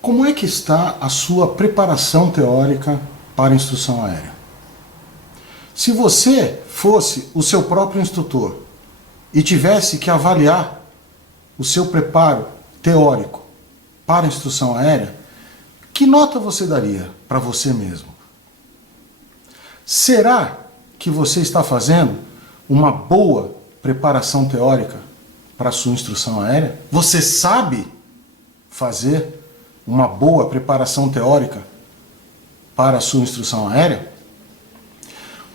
Como é que está a sua preparação teórica para a instrução aérea? Se você fosse o seu próprio instrutor e tivesse que avaliar o seu preparo teórico para a instrução aérea, que nota você daria para você mesmo? Será que você está fazendo uma boa preparação teórica para a sua instrução aérea? Você sabe fazer uma boa preparação teórica para a sua instrução aérea?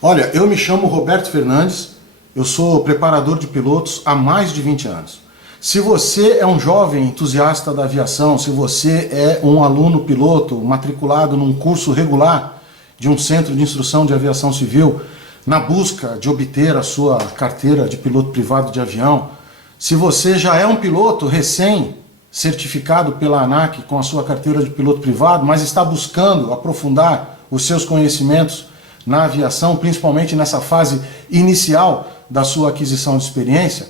Olha, eu me chamo Roberto Fernandes, eu sou preparador de pilotos há mais de 20 anos. Se você é um jovem entusiasta da aviação, se você é um aluno piloto matriculado num curso regular de um centro de instrução de aviação civil, na busca de obter a sua carteira de piloto privado de avião, se você já é um piloto recém-certificado pela ANAC com a sua carteira de piloto privado, mas está buscando aprofundar os seus conhecimentos na aviação, principalmente nessa fase inicial da sua aquisição de experiência,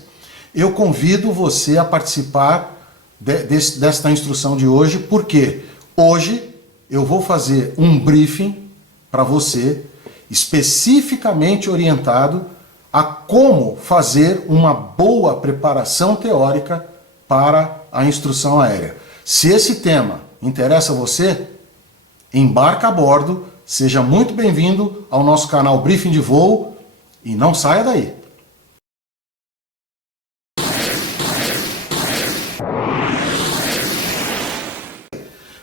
eu convido você a participar desta instrução de hoje, porque hoje eu vou fazer um briefing para você, especificamente orientado a como fazer uma boa preparação teórica para a instrução aérea. Se esse tema interessa a você, embarca a bordo, seja muito bem-vindo ao nosso canal Briefing de Voo e não saia daí.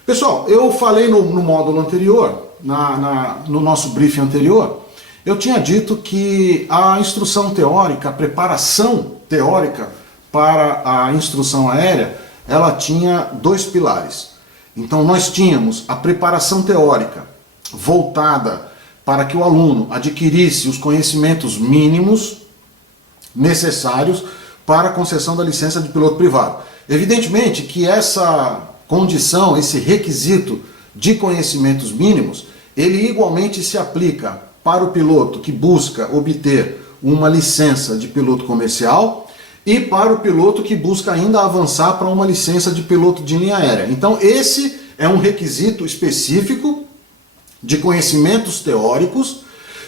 Pessoal, eu falei no módulo anterior, no nosso briefing anterior, eu tinha dito que a instrução teórica, a preparação teórica para a instrução aérea, ela tinha dois pilares. Então nós tínhamos a preparação teórica voltada para que o aluno adquirisse os conhecimentos mínimos necessários para a concessão da licença de piloto privado. Evidentemente que essa condição, esse requisito de conhecimentos mínimos, ele igualmente se aplica para o piloto que busca obter uma licença de piloto comercial e para o piloto que busca ainda avançar para uma licença de piloto de linha aérea. Então esse é um requisito específico de conhecimentos teóricos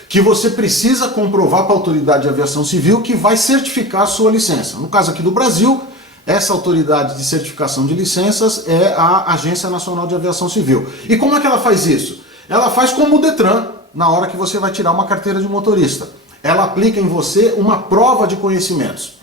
que você precisa comprovar para a autoridade de aviação civil que vai certificar a sua licença. No caso aqui do Brasil, essa autoridade de certificação de licenças é a Agência Nacional de Aviação Civil. E como é que ela faz isso? Ela faz como o Detran, na hora que você vai tirar uma carteira de motorista. Ela aplica em você uma prova de conhecimentos.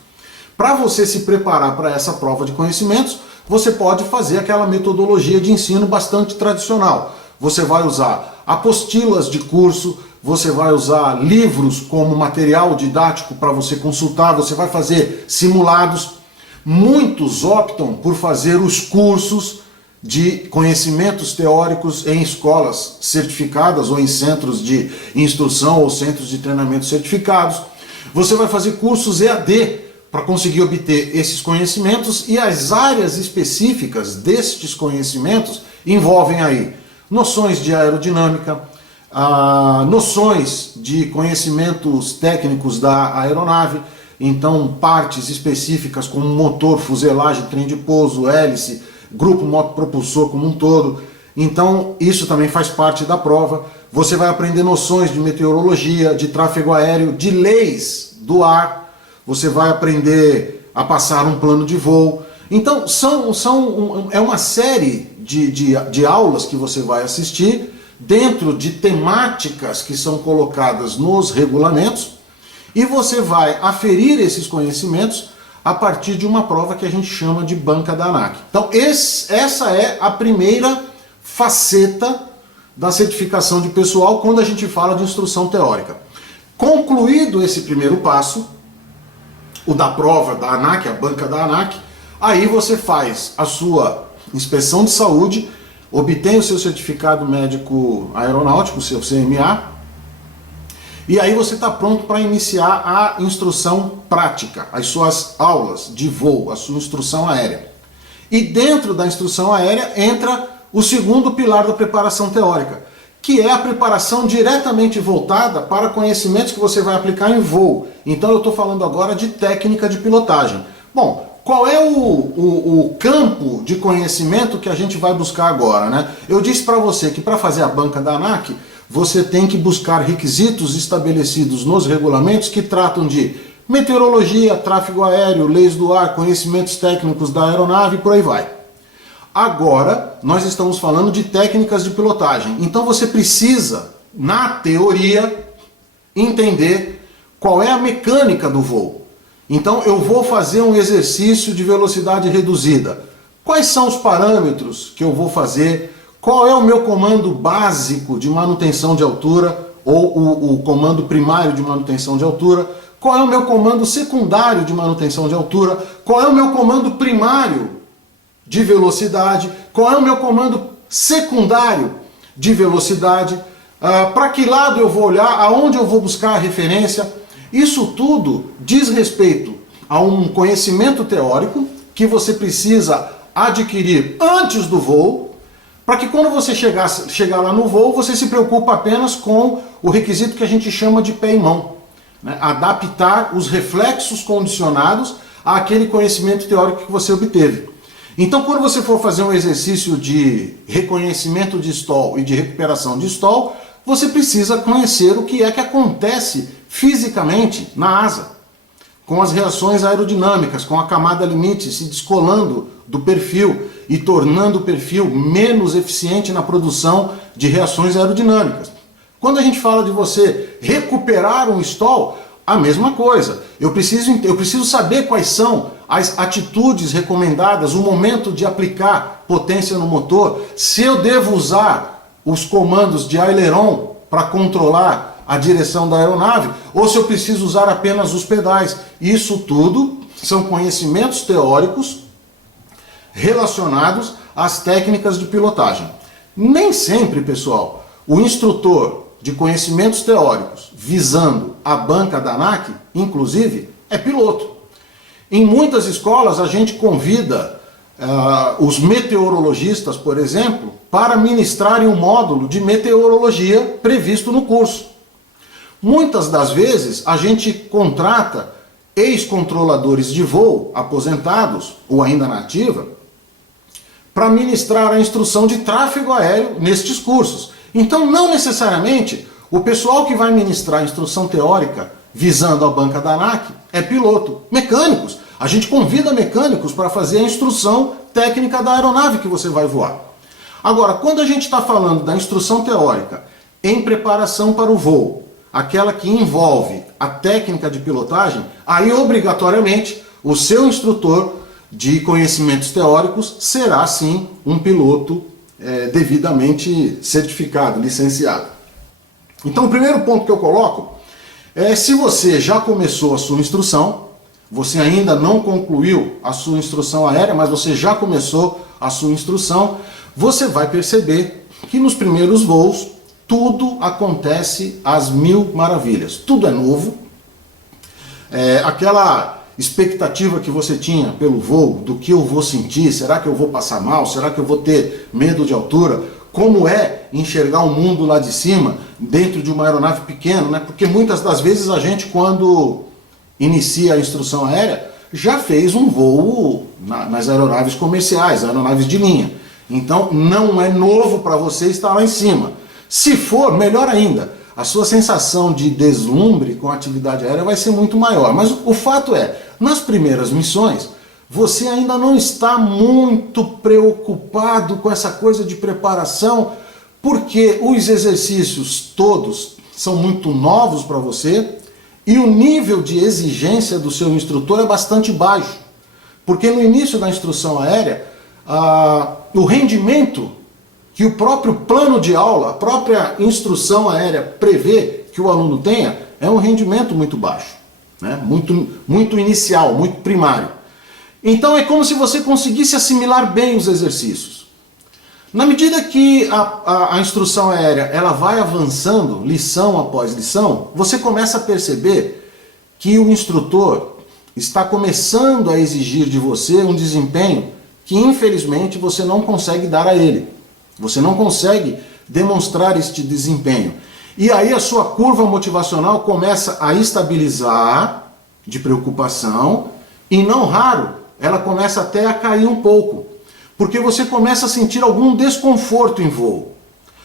Para você se preparar para essa prova de conhecimentos, você pode fazer aquela metodologia de ensino bastante tradicional. Você vai usar apostilas de curso, você vai usar livros como material didático para você consultar, você vai fazer simulados. Muitos optam por fazer os cursos de conhecimentos teóricos em escolas certificadas ou em centros de instrução ou centros de treinamento certificados. Você vai fazer cursos EAD para conseguir obter esses conhecimentos, e as áreas específicas destes conhecimentos envolvem aí noções de aerodinâmica, noções de conhecimentos técnicos da aeronave, então partes específicas como motor, fuselagem, trem de pouso, hélice, grupo motopropulsor como um todo. Então isso também faz parte da prova. Você vai aprender noções de meteorologia, de tráfego aéreo, de leis do ar. Você vai aprender a passar um plano de voo. Então é uma série de aulas que você vai assistir dentro de temáticas que são colocadas nos regulamentos, e você vai aferir esses conhecimentos a partir de uma prova que a gente chama de banca da ANAC. Então essa é a primeira faceta da certificação de pessoal quando a gente fala de instrução teórica. Concluído esse primeiro passo, o da prova da ANAC, a banca da ANAC, aí você faz a sua inspeção de saúde, obtém o seu certificado médico aeronáutico, o seu CMA, e aí você está pronto para iniciar a instrução prática, as suas aulas de voo, a sua instrução aérea. E dentro da instrução aérea entra o segundo pilar da preparação teórica, que é a preparação diretamente voltada para conhecimentos que você vai aplicar em voo. Então eu estou falando agora de técnica de pilotagem. Bom, qual é o campo de conhecimento que a gente vai buscar agora, né? Eu disse para você que para fazer a banca da ANAC, você tem que buscar requisitos estabelecidos nos regulamentos que tratam de meteorologia, tráfego aéreo, leis do ar, conhecimentos técnicos da aeronave e por aí vai. Agora, nós estamos falando de técnicas de pilotagem. Então você precisa, na teoria, entender qual é a mecânica do voo. Então eu vou fazer um exercício de velocidade reduzida. Quais são os parâmetros que eu vou fazer? Qual é o meu comando básico de manutenção de altura ou o comando primário de manutenção de altura? Qual é o meu comando secundário de manutenção de altura? Qual é o meu comando primário de velocidade? Qual é o meu comando secundário de velocidade? Para que lado eu vou olhar? Aonde eu vou buscar a referência? Isso tudo diz respeito a um conhecimento teórico que você precisa adquirir antes do voo, para que quando você chegar lá no voo, você se preocupa apenas com o requisito que a gente chama de pé e mão, né? Adaptar os reflexos condicionados àquele conhecimento teórico que você obteve. Então, quando você for fazer um exercício de reconhecimento de stall e de recuperação de stall, você precisa conhecer o que é que acontece fisicamente na asa, com as reações aerodinâmicas, com a camada limite se descolando do perfil e tornando o perfil menos eficiente na produção de reações aerodinâmicas. Quando a gente fala de você recuperar um stall, a mesma coisa. Eu preciso saber quais são as atitudes recomendadas, o momento de aplicar potência no motor, se eu devo usar os comandos de aileron para controlar a direção da aeronave, ou se eu preciso usar apenas os pedais. Isso tudo são conhecimentos teóricos relacionados às técnicas de pilotagem. Nem sempre, pessoal, o instrutor de conhecimentos teóricos visando a banca da ANAC, inclusive, é piloto. Em muitas escolas a gente convida os meteorologistas, por exemplo, para ministrarem um módulo de meteorologia previsto no curso. Muitas das vezes a gente contrata ex-controladores de voo, aposentados ou ainda na ativa, para ministrar a instrução de tráfego aéreo nestes cursos. Então, não necessariamente o pessoal que vai ministrar a instrução teórica visando a banca da ANAC é piloto. Mecânicos. A gente convida mecânicos para fazer a instrução técnica da aeronave que você vai voar. Agora, quando a gente está falando da instrução teórica em preparação para o voo, aquela que envolve a técnica de pilotagem, aí obrigatoriamente o seu instrutor de conhecimentos teóricos será sim um piloto devidamente certificado, licenciado. Então o primeiro ponto que eu coloco é: se você já começou a sua instrução, você ainda não concluiu a sua instrução aérea, mas você já começou a sua instrução, você vai perceber que nos primeiros voos tudo acontece às mil maravilhas. Tudo é novo. Aquela expectativa que você tinha pelo voo, do que eu vou sentir, será que eu vou passar mal, será que eu vou ter medo de altura, como é enxergar o mundo lá de cima, dentro de uma aeronave pequena, né? Porque muitas das vezes a gente, quando inicia a instrução aérea, já fez um voo nas aeronaves comerciais, aeronaves de linha. Então não é novo para você estar lá em cima. Se for, melhor ainda, a sua sensação de deslumbre com a atividade aérea vai ser muito maior. Mas o fato é, nas primeiras missões, você ainda não está muito preocupado com essa coisa de preparação, porque os exercícios todos são muito novos para você e o nível de exigência do seu instrutor é bastante baixo. Porque no início da instrução aérea, o rendimento que o próprio plano de aula, a própria instrução aérea prevê que o aluno tenha, é um rendimento muito baixo, né? Muito inicial, muito primário. Então é como se você conseguisse assimilar bem os exercícios. Na medida que a instrução aérea ela vai avançando, lição após lição, você começa a perceber que o instrutor está começando a exigir de você um desempenho que infelizmente você não consegue dar a ele. Você não consegue demonstrar este desempenho. E aí a sua curva motivacional começa a estabilizar de preocupação e, não raro, ela começa até a cair um pouco, porque você começa a sentir algum desconforto em voo.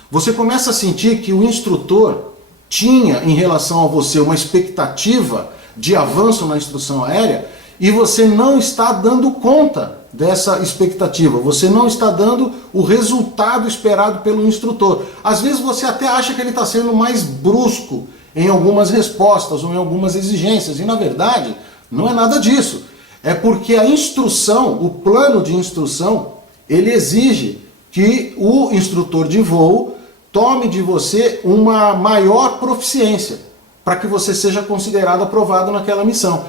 Você começa a sentir que o instrutor tinha em relação a você uma expectativa de avanço na instrução aérea e você não está dando conta dessa expectativa, você não está dando o resultado esperado pelo instrutor. Às vezes você até acha que ele está sendo mais brusco em algumas respostas ou em algumas exigências, e na verdade não é nada disso. É porque a instrução, o plano de instrução, ele exige que o instrutor de voo tome de você uma maior proficiência para que você seja considerado aprovado naquela missão.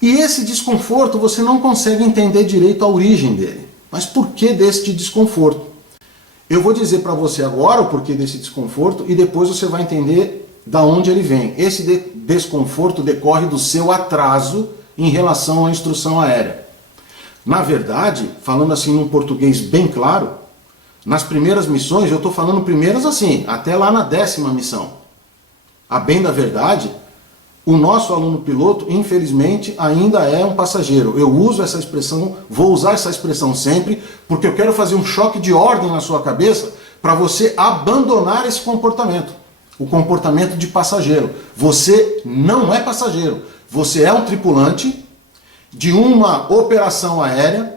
E esse desconforto você não consegue entender direito a origem dele. Mas por que deste desconforto? Eu vou dizer para você agora o porquê desse desconforto e depois você vai entender da onde ele vem. Esse desconforto decorre do seu atraso em relação à instrução aérea. Na verdade, falando assim num português bem claro, nas primeiras missões, eu estou falando primeiras assim, até lá na 10ª missão. A bem da verdade, o nosso aluno piloto, infelizmente, ainda é um passageiro. Eu uso essa expressão, vou usar essa expressão sempre, porque eu quero fazer um choque de ordem na sua cabeça para você abandonar esse comportamento. O comportamento de passageiro. Você não é passageiro. Você é um tripulante de uma operação aérea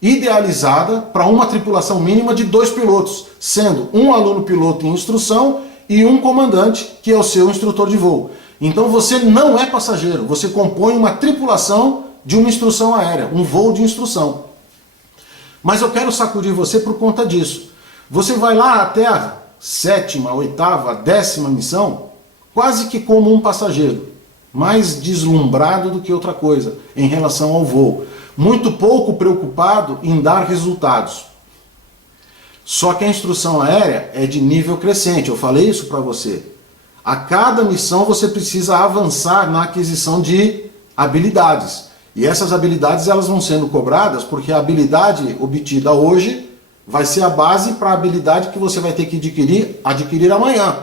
idealizada para uma tripulação mínima de 2 pilotos, sendo um aluno piloto em instrução e um comandante, que é o seu instrutor de voo. Então você não é passageiro, você compõe uma tripulação de uma instrução aérea, um voo de instrução. Mas eu quero sacudir você por conta disso. Você vai lá até a 7ª, 8ª, 10ª missão, quase que como um passageiro, mais deslumbrado do que outra coisa em relação ao voo, muito pouco preocupado em dar resultados. Só que a instrução aérea é de nível crescente, eu falei isso para você. A cada missão você precisa avançar na aquisição de habilidades. E essas habilidades elas vão sendo cobradas porque a habilidade obtida hoje vai ser a base para a habilidade que você vai ter que adquirir amanhã.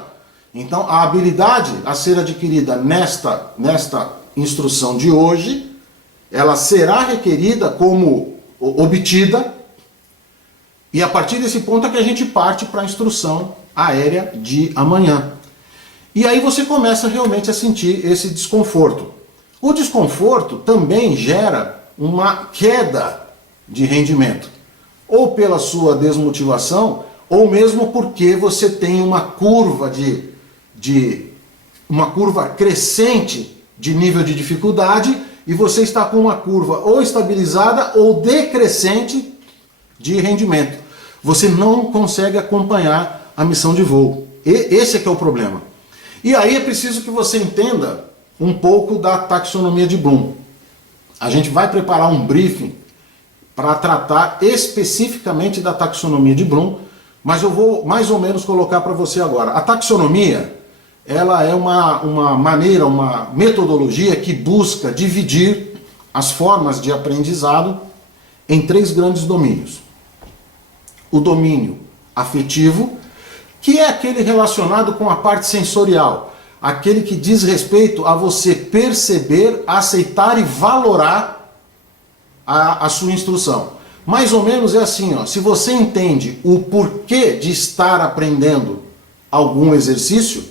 Então a habilidade a ser adquirida nesta instrução de hoje, ela será requerida como obtida, e a partir desse ponto é que a gente parte para a instrução aérea de amanhã. E aí você começa realmente a sentir esse desconforto. O desconforto também gera uma queda de rendimento, ou pela sua desmotivação, ou mesmo porque você tem uma curva uma curva crescente de nível de dificuldade e você está com uma curva ou estabilizada ou decrescente de rendimento. Você não consegue acompanhar a missão de voo. Esse é que é o problema. E aí é preciso que você entenda um pouco da taxonomia de Bloom. A gente vai preparar um briefing para tratar especificamente da taxonomia de Bloom, mas eu vou mais ou menos colocar para você agora. A taxonomia, ela é uma maneira, uma metodologia que busca dividir as formas de aprendizado em 3 grandes domínios. O domínio afetivo, que é aquele relacionado com a parte sensorial, aquele que diz respeito a você perceber, aceitar e valorar a sua instrução. Mais ou menos é assim, ó, se você entende o porquê de estar aprendendo algum exercício,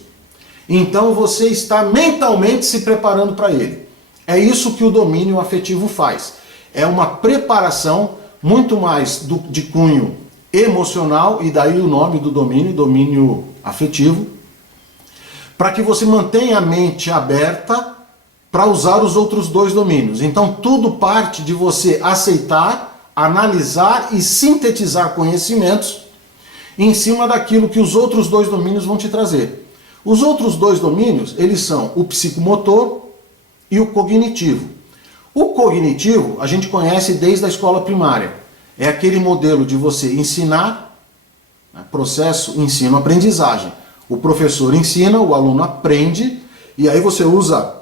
então você está mentalmente se preparando para ele. É isso que o domínio afetivo faz. É uma preparação muito mais de cunho emocional, e daí o nome do domínio afetivo, para que você mantenha a mente aberta para usar os outros 2 domínios. Então tudo parte de você aceitar, analisar e sintetizar conhecimentos em cima daquilo que os outros 2 domínios vão te trazer. Os outros 2 domínios, eles são o psicomotor e o cognitivo. O cognitivo a gente conhece desde a escola primária. É aquele modelo de você ensinar, né, processo ensino-aprendizagem. O professor ensina, o aluno aprende, e aí você usa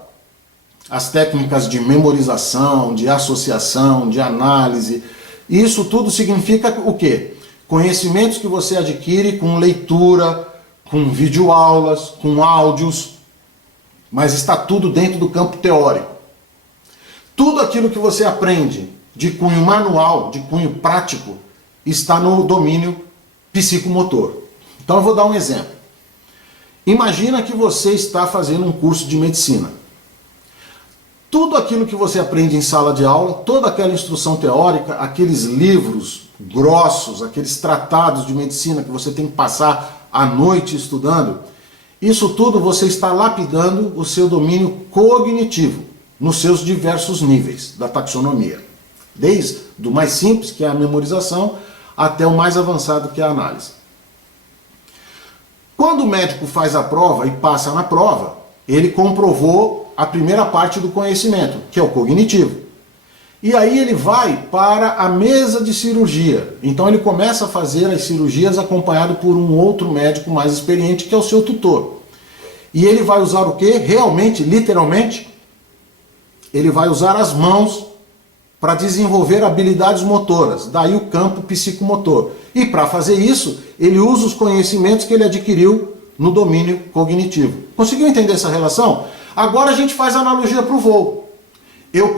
as técnicas de memorização, de associação, de análise. Isso tudo significa o quê? Conhecimentos que você adquire com leitura, com videoaulas, com áudios, mas está tudo dentro do campo teórico. Tudo aquilo que você aprende de cunho manual, de cunho prático, está no domínio psicomotor. Então eu vou dar um exemplo. Imagina que você está fazendo um curso de medicina. Tudo aquilo que você aprende em sala de aula, toda aquela instrução teórica, aqueles livros grossos, aqueles tratados de medicina que você tem que passar a noite estudando, isso tudo você está lapidando o seu domínio cognitivo, nos seus diversos níveis da taxonomia. Desde o mais simples, que é a memorização, até o mais avançado, que é a análise. Quando o médico faz a prova e passa na prova, ele comprovou a primeira parte do conhecimento, que é o cognitivo. E aí ele vai para a mesa de cirurgia. Então ele começa a fazer as cirurgias acompanhado por um outro médico mais experiente, que é o seu tutor. E ele vai usar o quê? Realmente, literalmente, ele vai usar as mãos para desenvolver habilidades motoras, daí o campo psicomotor. E para fazer isso, ele usa os conhecimentos que ele adquiriu no domínio cognitivo. Conseguiu entender essa relação? Agora a gente faz a analogia para o voo. Eu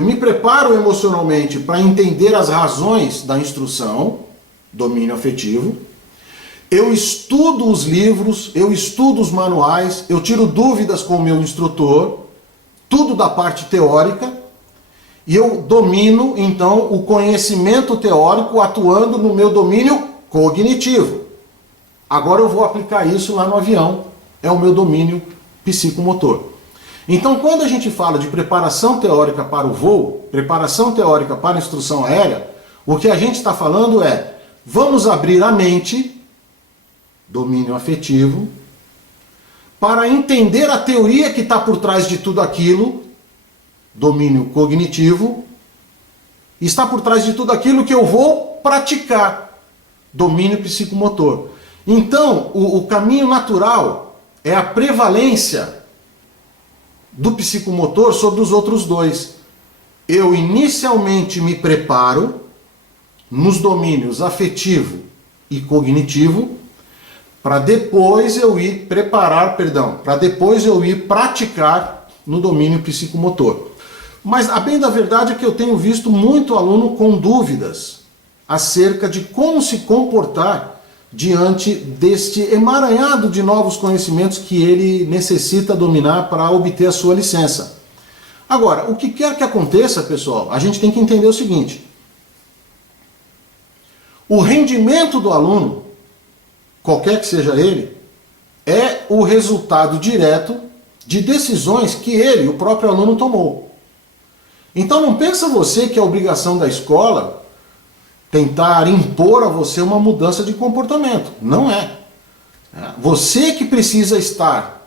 me preparo emocionalmente para entender as razões da instrução, domínio afetivo. Eu estudo os livros, eu estudo os manuais, eu tiro dúvidas com o meu instrutor, tudo da parte teórica, e eu domino, então, o conhecimento teórico atuando no meu domínio cognitivo. Agora eu vou aplicar isso lá no avião, é o meu domínio psicomotor. Então, quando a gente fala de preparação teórica para o voo, preparação teórica para a instrução aérea, o que a gente está falando é, vamos abrir a mente, domínio afetivo, para entender a teoria que está por trás de tudo aquilo, domínio cognitivo, e está por trás de tudo aquilo que eu vou praticar, domínio psicomotor. Então, o caminho natural é a prevalência do psicomotor sobre os outros dois. Eu inicialmente me preparo nos domínios afetivo e cognitivo, para depois eu ir praticar no domínio psicomotor. Mas a bem da verdade é que eu tenho visto muito aluno com dúvidas acerca de como se comportar diante deste emaranhado de novos conhecimentos que ele necessita dominar para obter a sua licença. Agora, o que quer que aconteça, pessoal, a gente tem que entender o seguinte: o rendimento do aluno, qualquer que seja ele, é o resultado direto de decisões que ele, o próprio aluno, tomou. Então não pensa você que é obrigação da escola tentar impor a você uma mudança de comportamento. Não é. Você que precisa estar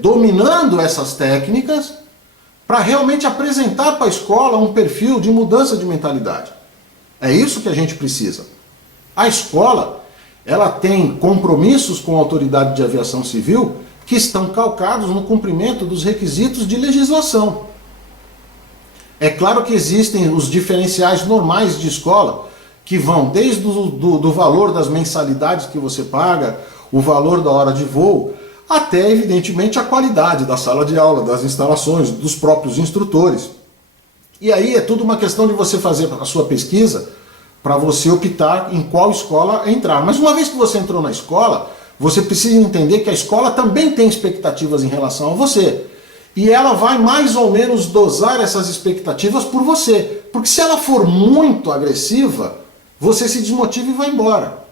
dominando essas técnicas para realmente apresentar para a escola um perfil de mudança de mentalidade. É isso que a gente precisa. A escola, ela tem compromissos com a autoridade de aviação civil que estão calcados no cumprimento dos requisitos de legislação. É claro que existem os diferenciais normais de escola, que vão desde do valor das mensalidades que você paga, o valor da hora de voo, até, evidentemente, a qualidade da sala de aula, das instalações, dos próprios instrutores. E aí é tudo uma questão de você fazer a sua pesquisa para você optar em qual escola entrar. Mas uma vez que você entrou na escola, você precisa entender que a escola também tem expectativas em relação a você. E ela vai mais ou menos dosar essas expectativas por você. Porque se ela for muito agressiva, você se desmotiva e vai embora.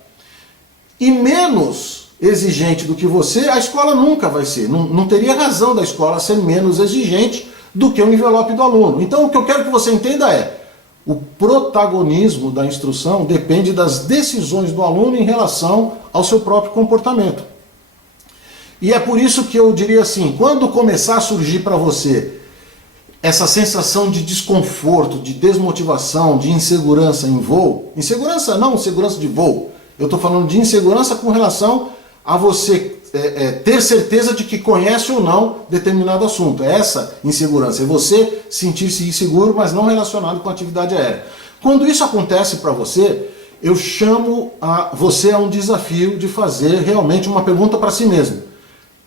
E menos exigente do que você, a escola nunca vai ser. Não teria razão da escola ser menos exigente do que o envelope do aluno. Então o que eu quero que você entenda é: o protagonismo da instrução depende das decisões do aluno em relação ao seu próprio comportamento. E é por isso que eu diria assim, quando começar a surgir para você essa sensação de desconforto, de desmotivação, de insegurança em voo, insegurança não, insegurança de voo, eu estou falando de insegurança com relação a você ter certeza de que conhece ou não determinado assunto. É essa insegurança, é você sentir-se inseguro, mas não relacionado com a atividade aérea. Quando isso acontece para você, eu chamo você a um desafio de fazer realmente uma pergunta para si mesmo.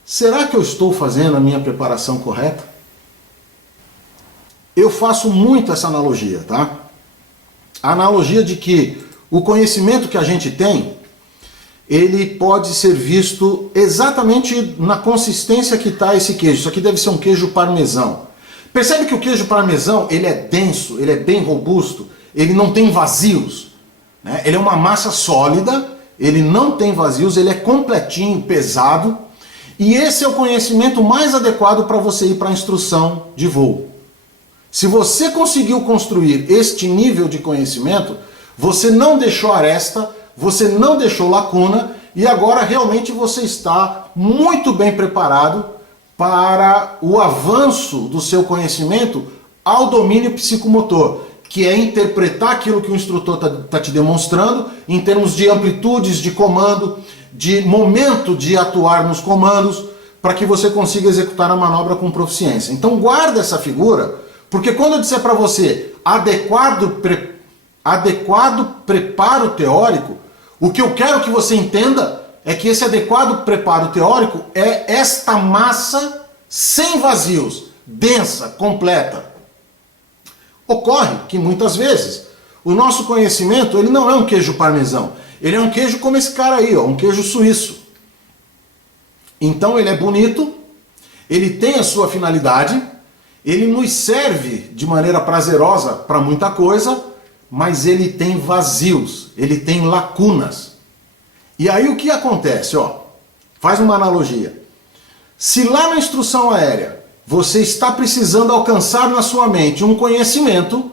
Será que eu estou fazendo a minha preparação correta? eu faço muito essa analogia, tá? A analogia de que o conhecimento que a gente tem, ele pode ser visto exatamente na consistência que está esse queijo. Isso aqui deve ser um queijo parmesão. Percebe que o queijo parmesão, ele é denso, ele é bem robusto, ele não tem vazios, né? Ele é uma massa sólida, ele não tem vazios, ele é completinho, pesado, e esse é o conhecimento mais adequado para você ir para a instrução de voo. Se você conseguiu construir este nível de conhecimento, você não deixou aresta, você não deixou lacuna, e agora realmente você está muito bem preparado para o avanço do seu conhecimento ao domínio psicomotor, que é interpretar aquilo que o instrutor está te demonstrando em termos de amplitudes de comando, de momento de atuar nos comandos, para que você consiga executar a manobra com proficiência. Então guarda essa figura, porque quando eu disser para você adequado preparo teórico, o que eu quero que você entenda é que esse adequado preparo teórico é esta massa sem vazios, densa, completa. Ocorre que muitas vezes o nosso conhecimento ele não é um queijo parmesão, ele é um queijo como esse cara aí, ó, um queijo suíço. Então ele é bonito, ele tem a sua finalidade, ele nos serve de maneira prazerosa para muita coisa, mas ele tem vazios, ele tem lacunas. E aí o que acontece? Ó, faz uma analogia. Se lá na instrução aérea você está precisando alcançar na sua mente um conhecimento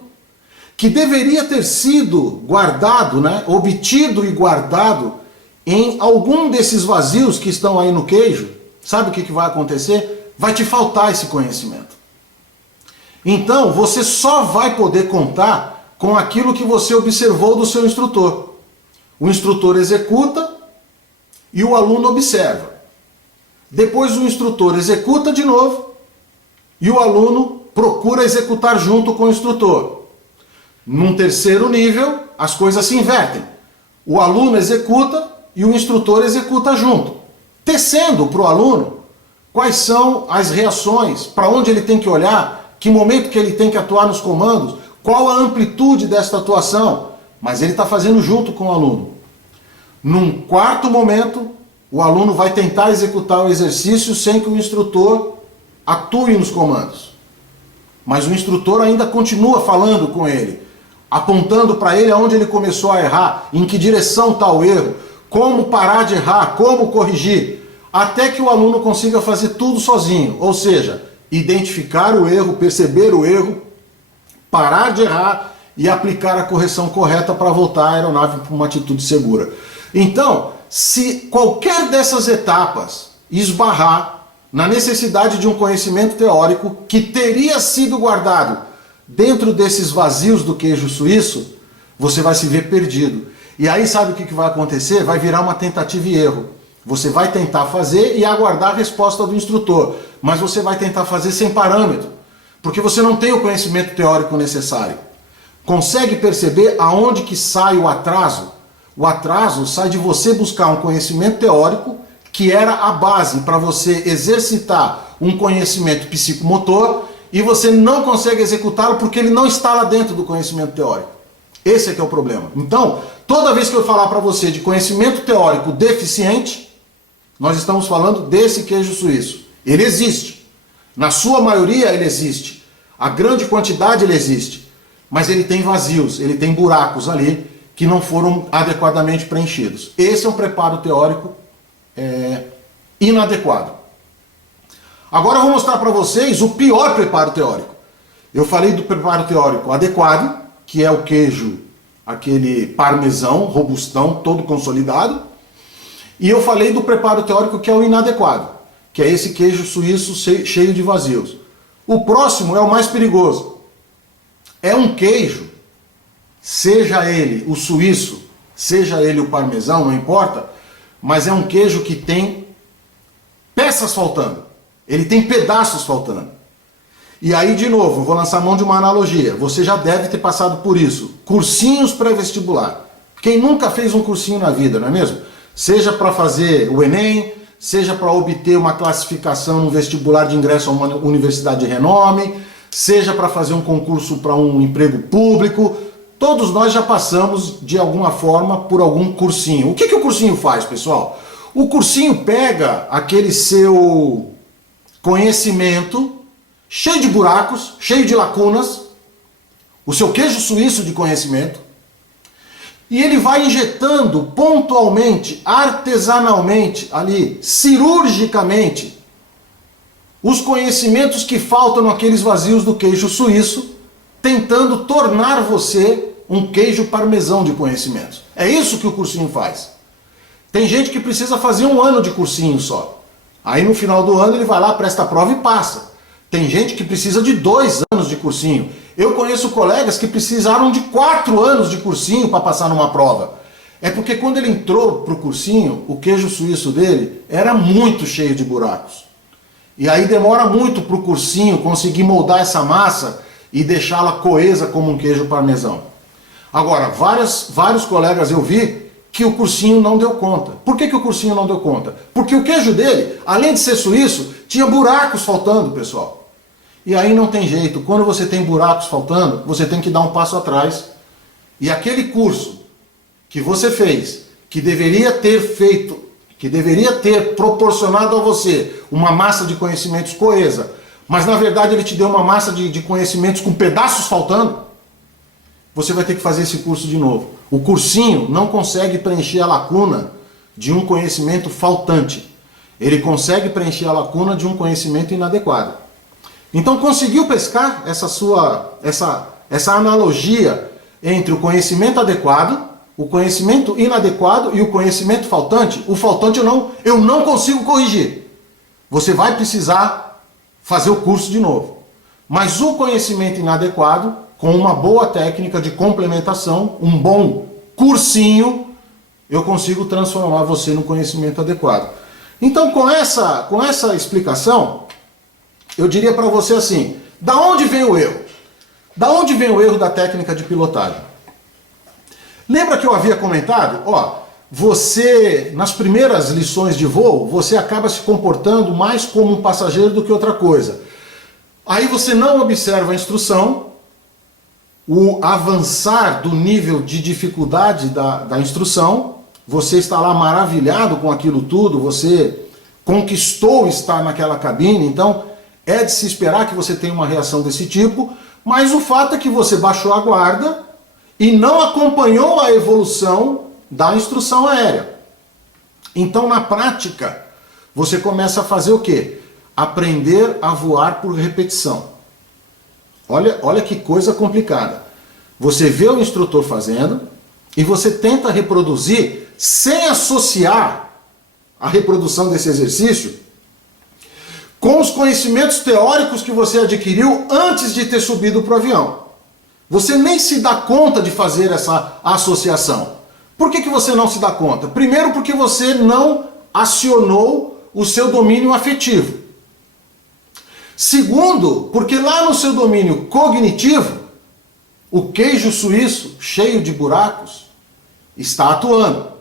que deveria ter sido guardado, né, obtido e guardado em algum desses vazios que estão aí no queijo, sabe o que vai acontecer? Vai te faltar esse conhecimento. Então você só vai poder contar com aquilo que você observou do seu instrutor. O instrutor executa e o aluno observa. Depois o instrutor executa de novo e o aluno procura executar junto com o instrutor. Num terceiro nível, as coisas se invertem. O aluno executa e o instrutor executa junto, tecendo para o aluno quais são as reações, para onde ele tem que olhar, que momento que ele tem que atuar nos comandos, qual a amplitude desta atuação, mas ele está fazendo junto com o aluno. Num quarto momento, o aluno vai tentar executar o exercício sem que o instrutor atue nos comandos. Mas o instrutor ainda continua falando com ele, apontando para ele aonde ele começou a errar, em que direção está o erro, como parar de errar, como corrigir, até que o aluno consiga fazer tudo sozinho, ou seja, identificar o erro, perceber o erro, parar de errar e aplicar a correção correta para voltar a aeronave para uma atitude segura. Então, se qualquer dessas etapas esbarrar na necessidade de um conhecimento teórico que teria sido guardado dentro desses vazios do queijo suíço, você vai se ver perdido. E aí sabe o que vai acontecer? Vai virar uma tentativa e erro. Você vai tentar fazer e aguardar a resposta do instrutor, mas você vai tentar fazer sem parâmetro, porque você não tem o conhecimento teórico necessário. Consegue perceber aonde que sai o atraso? O atraso sai de você buscar um conhecimento teórico que era a base para você exercitar um conhecimento psicomotor e você não consegue executá-lo porque ele não está lá dentro do conhecimento teórico. Esse é que é o problema. Então, toda vez que eu falar para você de conhecimento teórico deficiente, nós estamos falando desse queijo suíço. Ele existe. Na sua maioria ele existe. A grande quantidade ele existe. Mas ele tem vazios, ele tem buracos ali que não foram adequadamente preenchidos. Esse é um preparo teórico inadequado. Agora eu vou mostrar para vocês o pior preparo teórico. Eu falei do preparo teórico adequado, que é o queijo, aquele parmesão, robustão, todo consolidado. E eu falei do preparo teórico que é o inadequado, que é esse queijo suíço cheio de vazios. O próximo é o mais perigoso. É um queijo, seja ele o suíço, seja ele o parmesão, não importa, mas é um queijo que tem peças faltando. Ele tem pedaços faltando. E aí, de novo, vou lançar mão de uma analogia. Você já deve ter passado por isso. Cursinhos pré-vestibular. Quem nunca fez um cursinho na vida, não é mesmo? Seja para fazer o Enem, seja para obter uma classificação no vestibular de ingresso a uma universidade de renome, seja para fazer um concurso para um emprego público. Todos nós já passamos, de alguma forma, por algum cursinho. O que o cursinho faz, pessoal? O cursinho pega aquele seu conhecimento, cheio de buracos, cheio de lacunas, o seu queijo suíço de conhecimento, e ele vai injetando pontualmente, artesanalmente, ali, cirurgicamente, os conhecimentos que faltam naqueles vazios do queijo suíço, tentando tornar você um queijo parmesão de conhecimentos. É isso que o cursinho faz. Tem gente que precisa fazer 1 ano de cursinho só. Aí no final do ano ele vai lá, presta a prova e passa. Tem gente que precisa de 2 anos de cursinho. Eu conheço colegas que precisaram de 4 anos de cursinho para passar numa prova. É porque quando ele entrou para o cursinho, o queijo suíço dele era muito cheio de buracos. E aí demora muito para o cursinho conseguir moldar essa massa e deixá-la coesa como um queijo parmesão. Agora, vários colegas eu vi que o cursinho não deu conta. Por que o cursinho não deu conta? Porque o queijo dele, além de ser suíço, tinha buracos faltando, pessoal. E aí não tem jeito. Quando você tem buracos faltando, você tem que dar um passo atrás. E aquele curso que você fez, que deveria ter proporcionado a você uma massa de conhecimentos coesa, mas na verdade ele te deu uma massa de conhecimentos com pedaços faltando, você vai ter que fazer esse curso de novo. O cursinho não consegue preencher a lacuna de um conhecimento faltante. Ele consegue preencher a lacuna de um conhecimento inadequado. Então conseguiu pescar essa analogia entre o conhecimento adequado, o conhecimento inadequado e o conhecimento faltante? O faltante eu não consigo corrigir. Você vai precisar fazer o curso de novo. Mas o conhecimento inadequado, com uma boa técnica de complementação, um bom cursinho, eu consigo transformar você no conhecimento adequado. Então, com essa explicação, eu diria para você assim, da onde vem o erro? Da onde vem o erro da técnica de pilotagem? Lembra que eu havia comentado? Você, nas primeiras lições de voo, você acaba se comportando mais como um passageiro do que outra coisa. Aí você não observa a instrução, o avançar do nível de dificuldade da instrução, você está lá maravilhado com aquilo tudo, você conquistou estar naquela cabine, então é de se esperar que você tenha uma reação desse tipo, mas o fato é que você baixou a guarda e não acompanhou a evolução da instrução aérea. Então, na prática, você começa a fazer o quê? Aprender a voar por repetição. Olha que coisa complicada. Você vê o instrutor fazendo e você tenta reproduzir sem associar a reprodução desse exercício com os conhecimentos teóricos que você adquiriu antes de ter subido para o avião. Você nem se dá conta de fazer essa associação. Por que você não se dá conta? Primeiro, porque você não acionou o seu domínio afetivo. Segundo, porque lá no seu domínio cognitivo, o queijo suíço, cheio de buracos, está atuando.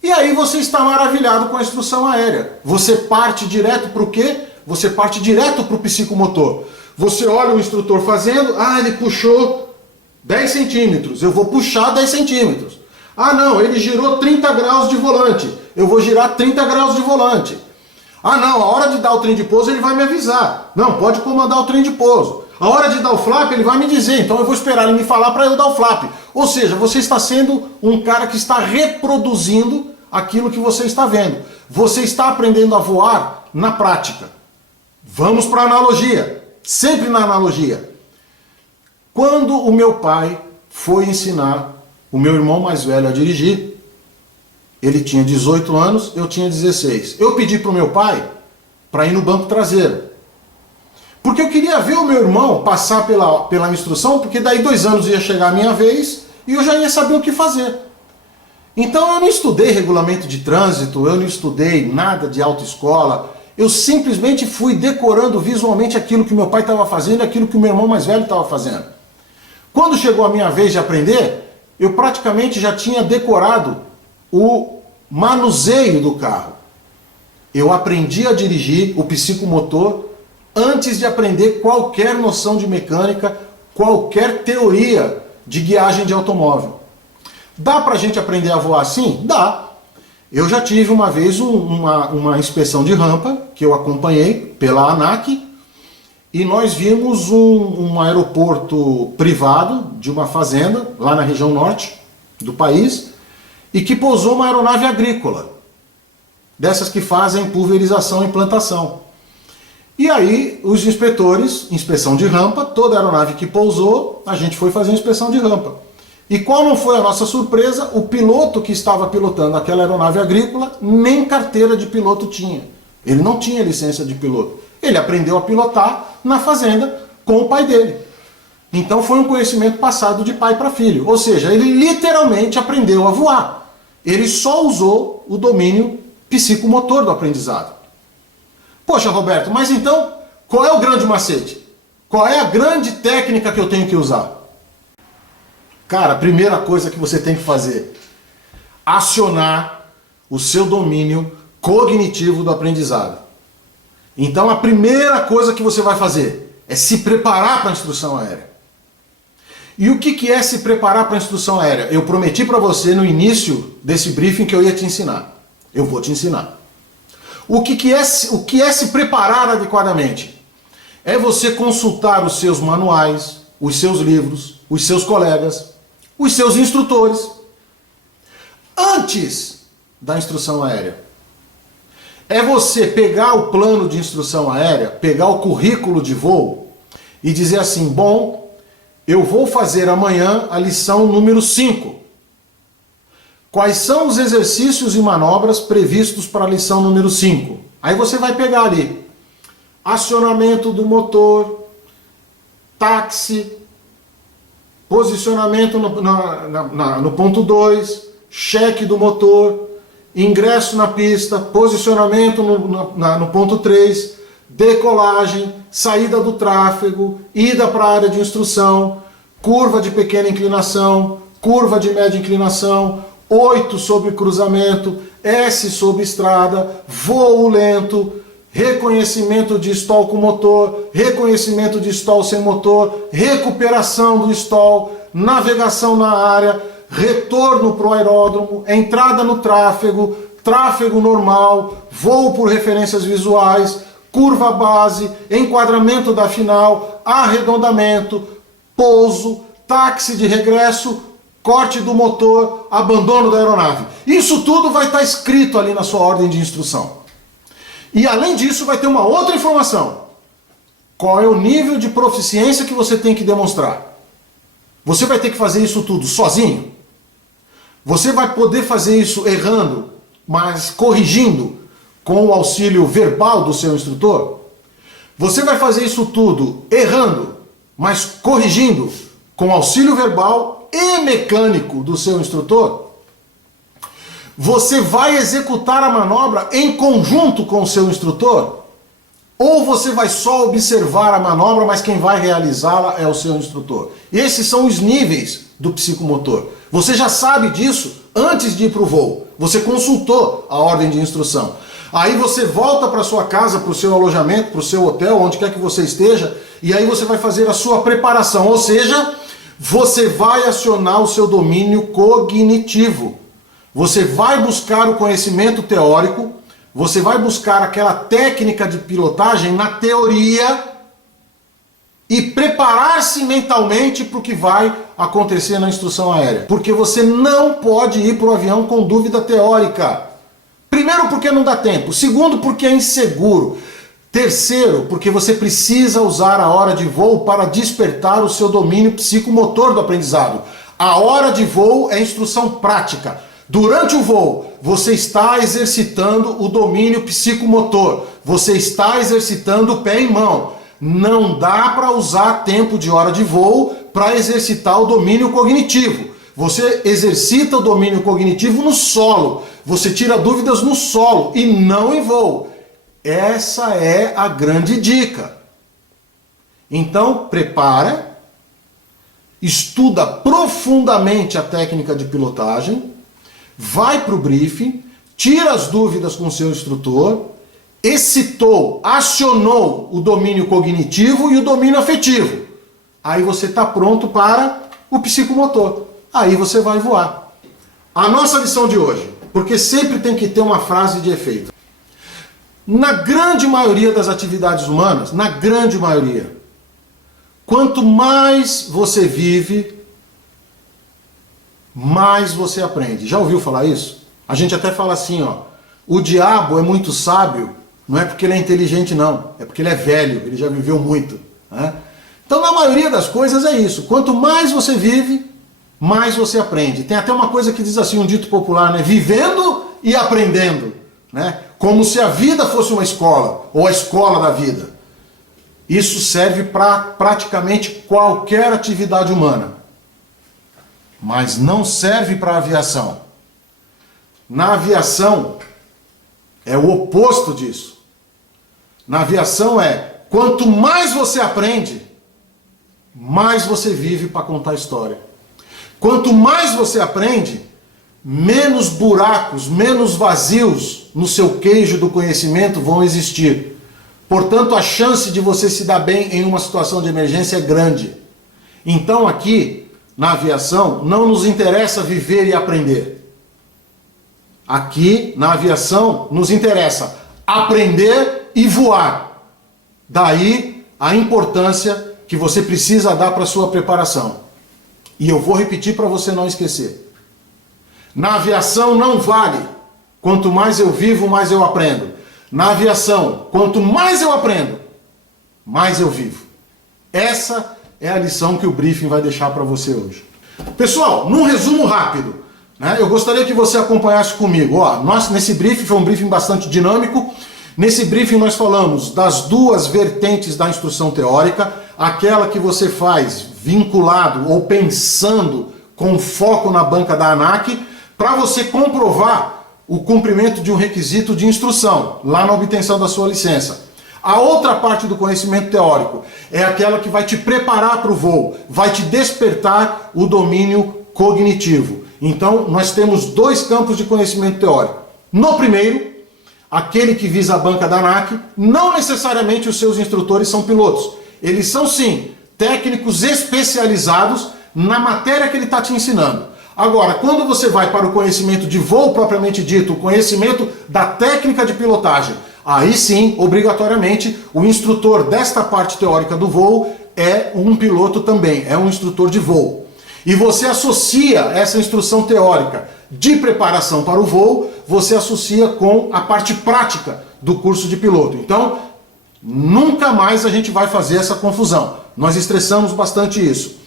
E aí você está maravilhado com a instrução aérea. Você parte direto para o quê? Você parte direto para o psicomotor. Você olha o instrutor fazendo, ele puxou 10 centímetros, eu vou puxar 10 centímetros. Não, ele girou 30 graus de volante, eu vou girar 30 graus de volante. Não, a hora de dar o trem de pouso ele vai me avisar. Não, pode comandar o trem de pouso. A hora de dar o flap ele vai me dizer, então eu vou esperar ele me falar para eu dar o flap. Ou seja, você está sendo um cara que está reproduzindo aquilo que você está vendo. Você está aprendendo a voar na prática. Vamos para a analogia. Sempre na analogia. Quando o meu pai foi ensinar o meu irmão mais velho a dirigir, ele tinha 18 anos, eu tinha 16. Eu pedi para o meu pai para ir no banco traseiro. Porque eu queria ver o meu irmão passar pela instrução, porque daí 2 anos ia chegar a minha vez e eu já ia saber o que fazer. Então eu não estudei regulamento de trânsito, eu não estudei nada de autoescola, eu simplesmente fui decorando visualmente aquilo que meu pai estava fazendo e aquilo que o meu irmão mais velho estava fazendo. Quando chegou a minha vez de aprender, eu praticamente já tinha decorado o manuseio do carro. Eu aprendi a dirigir o psicomotor antes de aprender qualquer noção de mecânica, qualquer teoria de guiagem de automóvel. Dá pra gente aprender a voar assim? Dá. Eu já tive uma vez uma inspeção de rampa, que eu acompanhei pela ANAC, e nós vimos um aeroporto privado de uma fazenda, lá na região norte do país, e que pousou uma aeronave agrícola, dessas que fazem pulverização e plantação. E aí os inspetores, inspeção de rampa, toda aeronave que pousou, a gente foi fazer inspeção de rampa. E qual não foi a nossa surpresa? O piloto que estava pilotando aquela aeronave agrícola nem carteira de piloto tinha. Ele não tinha licença de piloto. Ele aprendeu a pilotar na fazenda com o pai dele. Então foi um conhecimento passado de pai para filho. Ou seja, ele literalmente aprendeu a voar. Ele só usou o domínio psicomotor do aprendizado. Poxa, Roberto, mas então qual é o grande macete? Qual é a grande técnica que eu tenho que usar? Cara, a primeira coisa que você tem que fazer, acionar o seu domínio cognitivo do aprendizado. Então a primeira coisa que você vai fazer é se preparar para a instrução aérea. E o que é se preparar para a instrução aérea? Eu prometi para você no início desse briefing que eu ia te ensinar. Eu vou te ensinar. O que é se preparar adequadamente? É você consultar os seus manuais, os seus livros, os seus colegas, os seus instrutores, antes da instrução aérea. É você pegar o plano de instrução aérea, pegar o currículo de voo e dizer assim, bom, eu vou fazer amanhã a lição número 5. Quais são os exercícios e manobras previstos para a lição número 5? Aí você vai pegar ali, acionamento do motor, táxi, posicionamento no ponto 2, cheque do motor, ingresso na pista, posicionamento no ponto 3, decolagem, saída do tráfego, ida para a área de instrução, curva de pequena inclinação, curva de média inclinação, 8 sobre cruzamento, S sobre estrada, voo lento, reconhecimento de stall com motor, reconhecimento de stall sem motor, recuperação do stall, navegação na área, retorno para o aeródromo, entrada no tráfego, tráfego normal, voo por referências visuais, curva base, enquadramento da final, arredondamento, pouso, táxi de regresso, corte do motor, abandono da aeronave. Isso tudo vai estar escrito ali na sua ordem de instrução. E além disso vai ter uma outra informação. Qual é o nível de proficiência que você tem que demonstrar? Você vai ter que fazer isso tudo sozinho? Você vai poder fazer isso errando, mas corrigindo com o auxílio verbal do seu instrutor? Você vai fazer isso tudo errando, mas corrigindo com auxílio verbal e mecânico do seu instrutor? Você vai executar a manobra em conjunto com o seu instrutor? Ou você vai só observar a manobra, mas quem vai realizá-la é o seu instrutor? Esses são os níveis do psicomotor. Você já sabe disso antes de ir para o voo. Você consultou a ordem de instrução. Aí você volta para sua casa, para o seu alojamento, para o seu hotel, onde quer que você esteja, e aí você vai fazer a sua preparação. Ou seja, você vai acionar o seu domínio cognitivo. Você vai buscar o conhecimento teórico, você vai buscar aquela técnica de pilotagem na teoria e preparar-se mentalmente para o que vai acontecer na instrução aérea. Porque você não pode ir para o avião com dúvida teórica. Primeiro, porque não dá tempo. Segundo, porque é inseguro. Terceiro, porque você precisa usar a hora de voo para despertar o seu domínio psicomotor do aprendizado. A hora de voo é instrução prática. Durante o voo, você está exercitando o domínio psicomotor. Você está exercitando o pé em mão. Não dá para usar tempo de hora de voo para exercitar o domínio cognitivo. Você exercita o domínio cognitivo no solo. Você tira dúvidas no solo e não em voo. Essa é a grande dica. Então, prepara, estuda profundamente a técnica de pilotagem, vai para o briefing, tira as dúvidas com o seu instrutor excitou, acionou o domínio cognitivo e o domínio afetivo. Aí você está pronto para o psicomotor. Aí você vai voar. A nossa lição de hoje, porque sempre tem que ter uma frase de efeito. Na grande maioria das atividades humanas, na grande maioria, quanto mais você vive, mais você aprende. Já ouviu falar isso? A gente até fala assim, ó, o diabo é muito sábio, não é porque ele é inteligente não, é porque ele é velho, ele já viveu muito, né? Então na maioria das coisas é isso, quanto mais você vive, mais você aprende. Tem até uma coisa que diz assim, um dito popular, né? Vivendo e aprendendo, né? Como se a vida fosse uma escola, ou a escola da vida. Isso serve para praticamente qualquer atividade humana. Mas não serve para a aviação. Na aviação é o oposto disso. Na aviação quanto mais você aprende, mais você vive para contar a história. Quanto mais você aprende, menos buracos, menos vazios no seu queijo do conhecimento vão existir. Portanto, a chance de você se dar bem em uma situação de emergência é grande. Então aqui, na aviação, não nos interessa viver e aprender. Aqui, na aviação, nos interessa aprender e voar. Daí a importância que você precisa dar para a sua preparação. E eu vou repetir para você não esquecer. Na aviação não vale. Quanto mais eu vivo, mais eu aprendo. Na aviação, quanto mais eu aprendo, mais eu vivo. Essa é a lição que o briefing vai deixar para você hoje. Pessoal, num resumo rápido, né, eu gostaria que você acompanhasse comigo. Ó, nesse briefing foi um briefing bastante dinâmico. Nesse briefing nós falamos das duas vertentes da instrução teórica, aquela que você faz vinculado ou pensando com foco na banca da ANAC, para você comprovar o cumprimento de um requisito de instrução, lá na obtenção da sua licença. A outra parte do conhecimento teórico é aquela que vai te preparar para o voo, vai te despertar o domínio cognitivo. Então, nós temos dois campos de conhecimento teórico. No primeiro, aquele que visa a banca da ANAC, não necessariamente os seus instrutores são pilotos. Eles são, sim, técnicos especializados na matéria que ele está te ensinando. Agora, quando você vai para o conhecimento de voo propriamente dito, o conhecimento da técnica de pilotagem, aí sim, obrigatoriamente, o instrutor desta parte teórica do voo é um piloto também, é um instrutor de voo. E você associa essa instrução teórica de preparação para o voo, você associa com a parte prática do curso de piloto. Então, nunca mais a gente vai fazer essa confusão. Nós estressamos bastante isso.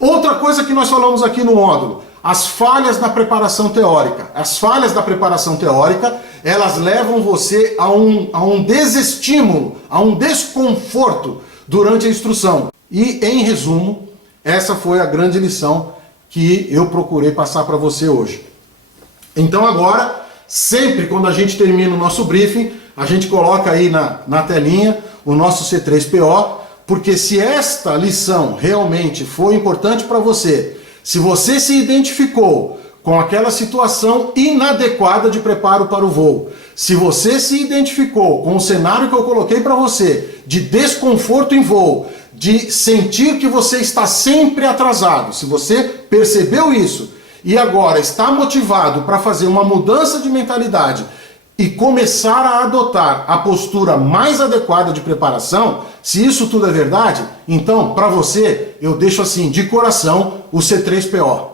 Outra coisa que nós falamos aqui no módulo, as falhas na preparação teórica. As falhas da preparação teórica, elas levam você a um desestímulo, a um desconforto durante a instrução. E, em resumo, essa foi a grande lição que eu procurei passar para você hoje. Então agora, sempre quando a gente termina o nosso briefing, a gente coloca aí na telinha o nosso C3PO, porque se esta lição realmente foi importante para você, se você se identificou com aquela situação inadequada de preparo para o voo, se você se identificou com o cenário que eu coloquei para você, de desconforto em voo, de sentir que você está sempre atrasado, se você percebeu isso e agora está motivado para fazer uma mudança de mentalidade e começar a adotar a postura mais adequada de preparação, se isso tudo é verdade, então, para você, eu deixo assim, de coração, o C3PO.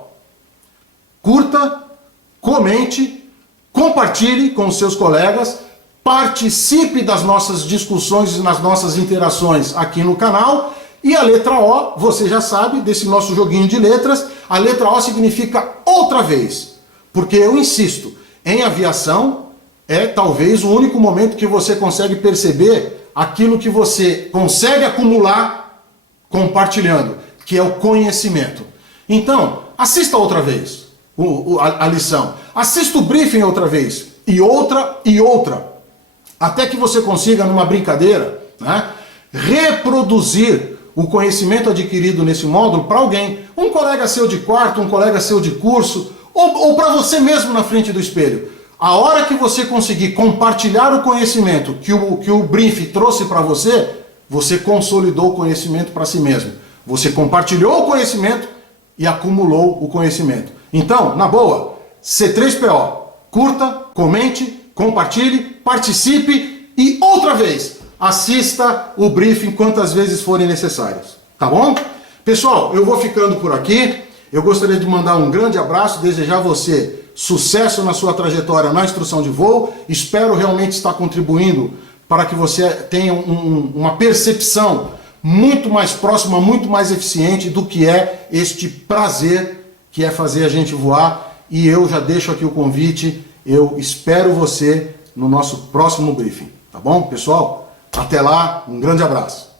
Curta, comente, compartilhe com os seus colegas, participe das nossas discussões e nas nossas interações aqui no canal. E a letra O, você já sabe, desse nosso joguinho de letras, a letra O significa outra vez. Porque eu insisto, em aviação é talvez o único momento que você consegue perceber aquilo que você consegue acumular compartilhando, que é o conhecimento. Então, assista outra vez a lição. Assista o briefing outra vez. E outra e outra. Até que você consiga, numa brincadeira, né, reproduzir o conhecimento adquirido nesse módulo para alguém. Um colega seu de quarto, um colega seu de curso, ou para você mesmo na frente do espelho. A hora que você conseguir compartilhar o conhecimento que o briefing trouxe para você, você consolidou o conhecimento para si mesmo. Você compartilhou o conhecimento e acumulou o conhecimento. Então, na boa, C3PO, curta, comente, compartilhe, participe e outra vez, assista o briefing quantas vezes forem necessárias. Tá bom? Pessoal, eu vou ficando por aqui. Eu gostaria de mandar um grande abraço, desejar a você sucesso na sua trajetória na instrução de voo. Espero realmente estar contribuindo para que você tenha uma percepção muito mais próxima, muito mais eficiente do que é este prazer que é fazer a gente voar. E eu já deixo aqui o convite, eu espero você no nosso próximo briefing. Tá bom, pessoal? Até lá, um grande abraço.